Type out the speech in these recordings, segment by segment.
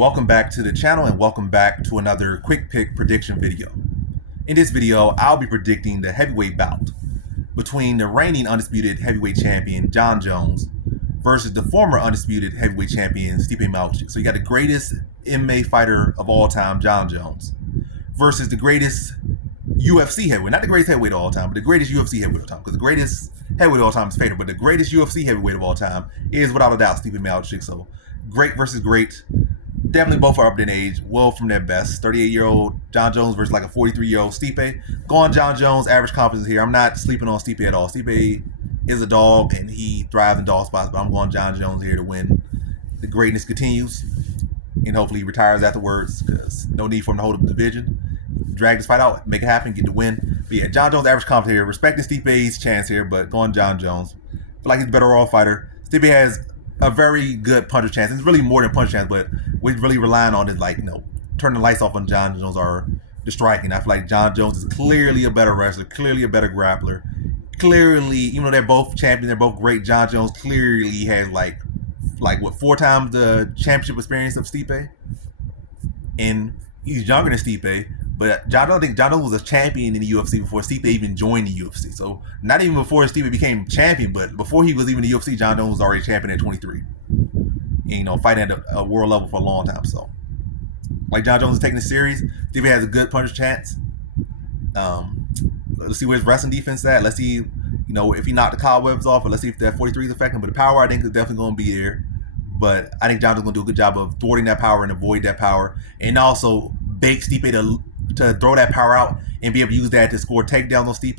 Welcome back to the channel and welcome back to another quick pick prediction video. In this video, I'll be predicting the heavyweight bout between the reigning undisputed heavyweight champion Jon Jones versus the former undisputed heavyweight champion Stipe Miocic. So you got the greatest MMA fighter of all time, Jon Jones, versus the greatest UFC heavyweight, not the greatest heavyweight of all time, but the greatest UFC heavyweight of all time, because the greatest heavyweight of all time is fatal, but the greatest UFC heavyweight of all time is without a doubt Stipe Miocic. So great versus great. Definitely both are up in age, well from their best. 38-year-old Jon Jones versus like a 43-year-old Stipe. Going Jon Jones, average confidence here. I'm not sleeping on Stipe at all. Stipe is a dog and he thrives in dog spots, but I'm going Jon Jones here to win. The greatness continues and hopefully he retires afterwards because no need for him to hold up the division. Drag this fight out, make it happen, get the win. But yeah, Jon Jones, average confidence here. Respecting Stipe's chance here, but going Jon Jones. Feel like he's a better overall fighter. Stipe has a very good puncher chance. It's really more than punch chance, but we're really relying on is turning the lights off on Jon Jones or the striking. I feel like Jon Jones is clearly a better wrestler, clearly a better grappler. Clearly, even though they're both champions, they're both great, Jon Jones clearly has like what, 4 times the championship experience of Stipe? And he's younger than Stipe, but I think Jon Jones was a champion in the UFC before Stipe even joined the UFC. So not even before Stipe became champion, but before he was even in the UFC, Jon Jones was already champion at 23. And, fighting at a world level for a long time. So, like Jon Jones is taking this series. Stipe has a good punch chance. Let's see where his wrestling defense is at. Let's see, if he knocked the cobwebs off, or let's see if that 43 is affecting. But the power, I think, is definitely going to be there. But I think Jon Jones is going to do a good job of thwarting that power and avoid that power, and also bait Stipe to throw that power out and be able to use that to score takedowns on Stipe.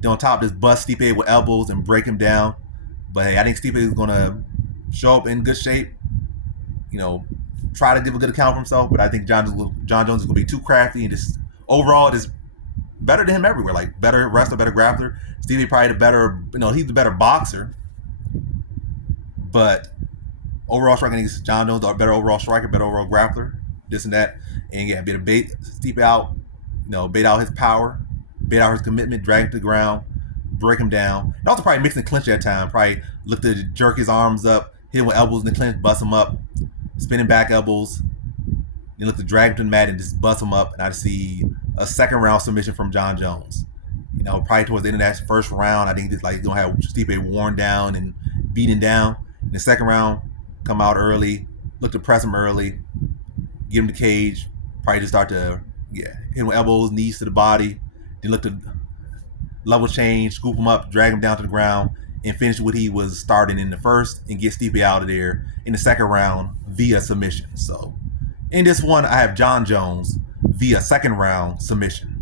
Then on top, just bust Stipe with elbows and break him down. But hey, I think Stipe is going to show up in good shape, try to give a good account for himself, but I think Jon Jones is going to be too crafty and just overall just better than him everywhere. Like better wrestler, better grappler. Stipe probably the better, he's the better boxer, but overall striking, I think Jon Jones, a better overall striker, better overall grappler, this and that. And yeah, be able to bait Stipe out, bait out his power, bait out his commitment, drag him to the ground, break him down. And also probably mix and clinch at that time. Probably look to jerk his arms up, hit him with elbows in the clinch, bust him up, spinning back elbows. You look to drag him to the mat and just bust him up. And I see a second round submission from Jon Jones. Probably towards the end of that first round, I think he's gonna have Stipe worn down and beaten down. In the second round, come out early, look to press him early, get him to cage, probably just start to hit him with elbows, knees to the body, then look to level change, scoop him up, drag him down to the ground, and finish what he was starting in the first and get Stipe out of there in the second round via submission. So in this one, I have Jon Jones via second round submission.